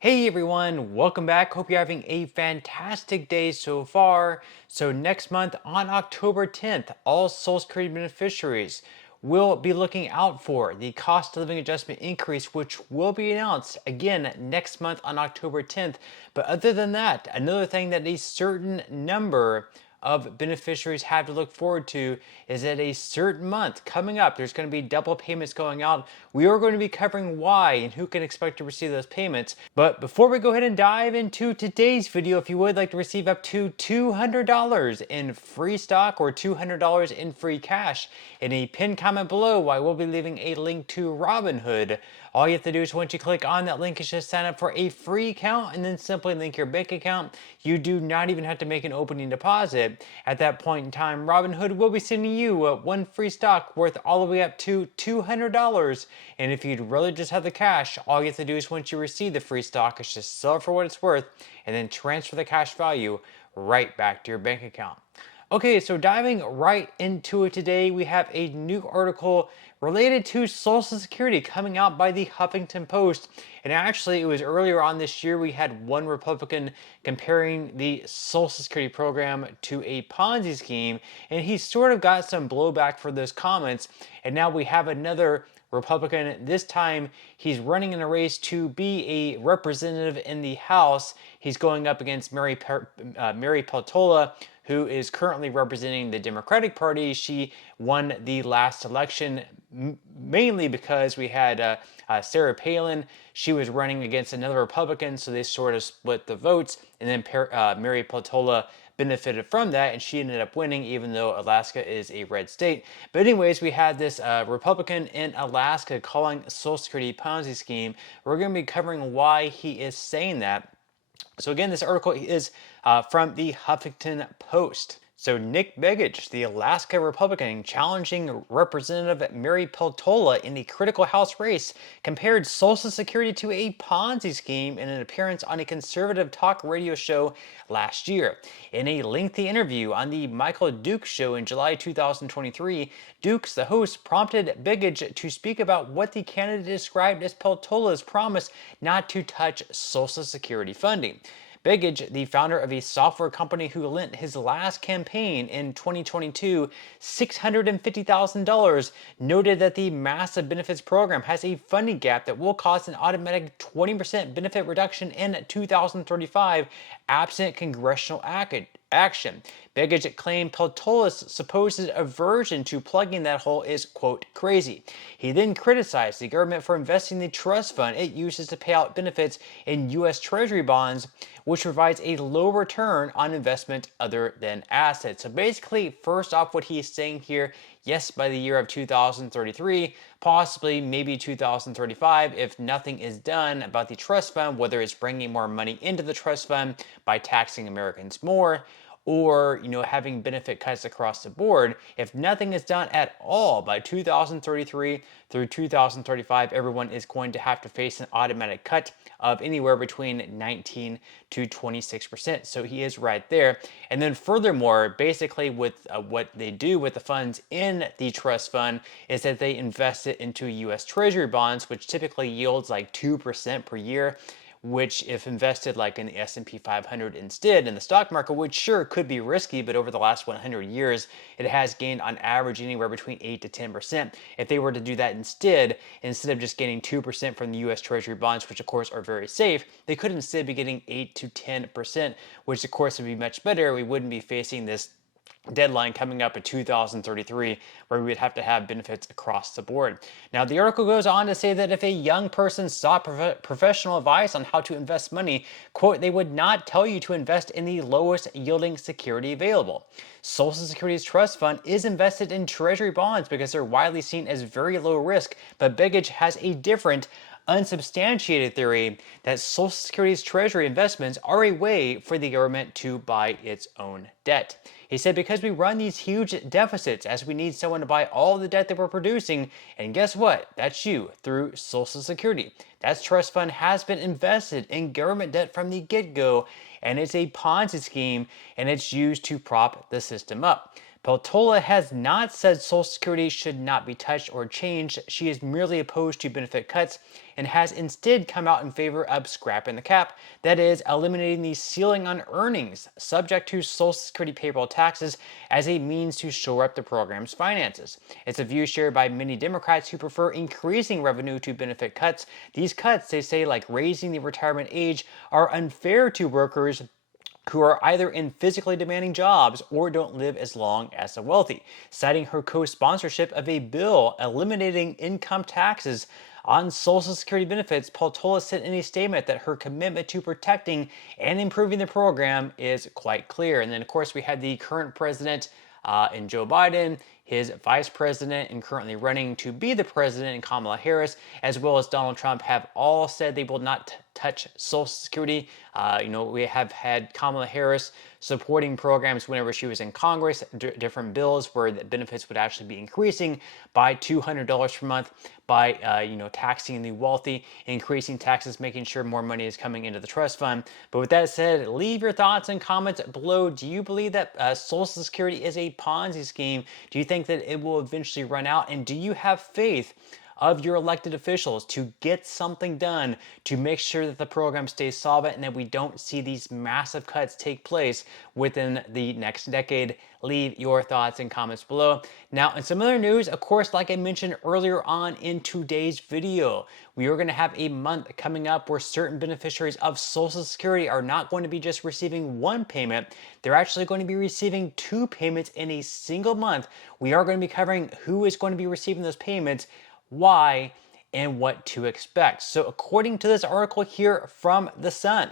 Hey everyone, welcome back. Hope you're having a fantastic day so far. So, next month on October 10th, all Social Security beneficiaries will be looking out for the cost of living adjustment increase, which will be announced again next month on October 10th. But other than that, another thing that a certain number of beneficiaries have to look forward to is that a certain month coming up, there's going to be double payments going out. We are going to be covering why and who can expect to receive those payments. But before we go ahead and dive into today's video, if you would like to receive up to $200 in free stock or $200 in free cash, in a pinned comment below, I will be leaving a link to Robinhood. All you have to do is once you click on that link is just sign up for a free account and then simply link your bank account. You do not even have to make an opening deposit. At that point in time, Robinhood will be sending you one free stock worth all the way up to $200. And if you'd really just have the cash, all you have to do is once you receive the free stock is just sell it for what it's worth and then transfer the cash value right back to your bank account. Okay, so diving right into it today, we have a new article related to Social Security coming out by the Huffington Post. And actually, it was earlier on this year we had one Republican comparing the Social Security program to a Ponzi scheme, and he sort of got some blowback for those comments. And now we have another Republican. This time, he's running in a race to be a representative in the House. He's going up against Mary Peltola, who is currently representing the Democratic Party. She won the last election mainly because we had Sarah Palin. She was running against another Republican, so they sort of split the votes. And then Mary Peltola benefited from that, and she ended up winning, even though Alaska is a red state. But anyways, we had this Republican in Alaska calling Social Security a Ponzi scheme. We're going to be covering why he is saying that. So again, this article is from the Huffington Post. So Nick Begich, the Alaska Republican challenging Representative Mary Peltola in the critical House race, compared Social Security to a Ponzi scheme in an appearance on a conservative talk radio show last year. In a lengthy interview on the Michael Dukes show in July 2023, Dukes, the host, prompted Begich to speak about what the candidate described as Peltola's promise not to touch Social Security funding. Begich, the founder of a software company who lent his last campaign in 2022 $650,000, noted that the massive benefits program has a funding gap that will cause an automatic 20% benefit reduction in 2035 absent congressional action. Begich claimed Peltola's supposed aversion to plugging that hole is, quote, crazy. He then criticized the government for investing the trust fund it uses to pay out benefits in U.S. Treasury bonds, which provides a low return on investment other than assets. So basically, first off, what he is saying here, yes, by the year of 2033, possibly maybe 2035, if nothing is done about the trust fund, whether it's bringing more money into the trust fund by taxing Americans more, or having benefit cuts across the board, if nothing is done at all by 2033 through 2035, everyone is going to have to face an automatic cut of anywhere between 19 to 26%. So he is right there. And then furthermore, basically with what they do with the funds in the trust fund is that they invest it into U.S. Treasury bonds, which typically yields like 2% per year, which if invested like in the S&P 500 instead in the stock market, which sure could be risky, but over the last 100 years, it has gained on average anywhere between 8 to 10%. If they were to do that instead of just getting 2% from the US Treasury bonds, which of course are very safe, they could instead be getting 8 to 10%, which of course would be much better. We wouldn't be facing this deadline coming up in 2033 where we would have to have benefits across the board. Now, the article goes on to say that if a young person sought professional advice on how to invest money, quote, they would not tell you to invest in the lowest yielding security available. Social Security's trust fund is invested in treasury bonds because they're widely seen as very low risk, but Begich has a different unsubstantiated theory that Social Security's treasury investments are a way for the government to buy its own debt. He said, because we run these huge deficits as we need someone to buy all the debt that we're producing, and guess what? That's you through Social Security. That trust fund has been invested in government debt from the get-go, and it's a Ponzi scheme, and it's used to prop the system up. Peltola has not said Social Security should not be touched or changed. She is merely opposed to benefit cuts and has instead come out in favor of scrapping the cap, that is, eliminating the ceiling on earnings subject to Social Security payroll taxes as a means to shore up the program's finances. It's a view shared by many Democrats who prefer increasing revenue to benefit cuts. These cuts, they say, like raising the retirement age, are unfair to workers who are either in physically demanding jobs or don't live as long as the wealthy, citing her co-sponsorship of a bill eliminating income taxes on Social Security benefits. Peltola said in a statement that her commitment to protecting and improving the program is quite clear. And then, of course, we had the current president in Joe Biden, his vice president and currently running to be the president, and Kamala Harris, as well as Donald Trump, have all said they will not touch Social Security. We have had Kamala Harris supporting programs whenever she was in Congress, different bills where the benefits would actually be increasing by $200 per month by taxing the wealthy, increasing taxes, making sure more money is coming into the trust fund. But with that said, leave your thoughts and comments below. Do you believe that Social Security is a Ponzi scheme? Do you think that it will eventually run out? And do you have faith of your elected officials to get something done to make sure that the program stays solvent and that we don't see these massive cuts take place within the next decade? Leave your thoughts and comments below. Now, in some other news, of course, like I mentioned earlier on in today's video, we are going to have a month coming up where certain beneficiaries of Social Security are not going to be just receiving one payment. They're actually going to be receiving two payments in a single month. We are going to be covering who is going to be receiving those payments, why, and what to expect. So according to this article here from The Sun,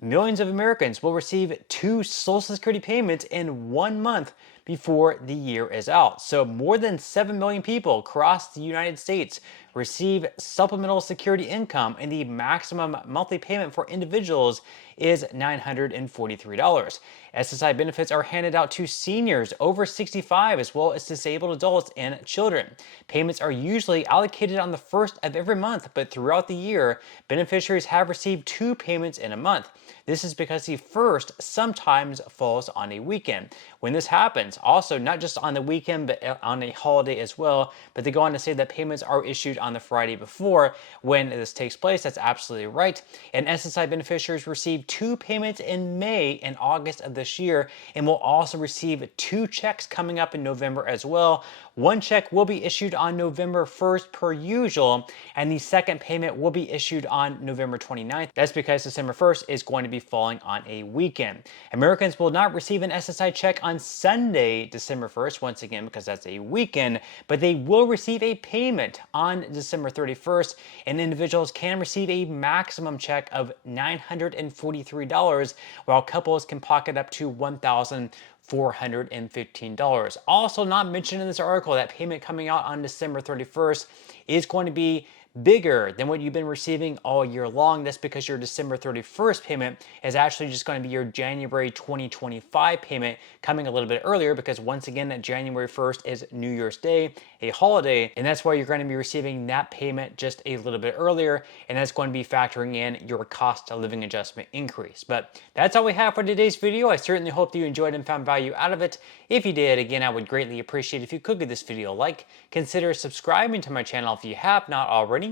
millions of Americans will receive two Social Security payments in 1 month before the year is out. So more than 7 million people across the United States receive supplemental security income, and the maximum monthly payment for individuals is $943. SSI benefits are handed out to seniors over 65 as well as disabled adults and children. Payments are usually allocated on the first of every month, but throughout the year, beneficiaries have received two payments in a month. This is because the first sometimes falls on a weekend. When this happens, also not just on the weekend, but on a holiday as well, but they go on to say that payments are issued on the Friday before when this takes place. That's absolutely right. And SSI beneficiaries receive two payments in May and August of this year, and will also receive two checks coming up in November as well. One check will be issued on November 1st per usual, and the second payment will be issued on November 29th. That's because December 1st is going to be falling on a weekend. Americans will not receive an SSI check on Sunday, December 1st, once again, because that's a weekend, but they will receive a payment on December 31st, and individuals can receive a maximum check of $943, while couples can pocket up to $1,415. Also not mentioned in this article, that payment coming out on December 31st is going to be bigger than what you've been receiving all year long. That's because your December 31st payment is actually just going to be your January 2025 payment, coming a little bit earlier, because once again, that January 1st is New Year's Day, a holiday, and that's why you're going to be receiving that payment just a little bit earlier, and that's going to be factoring in your cost of living adjustment increase. But that's all we have for today's video. I certainly hope that you enjoyed and found value out of it. If you did, again, I would greatly appreciate if you could give this video a like, consider subscribing to my channel if you have not already,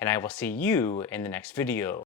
and I will see you in the next video.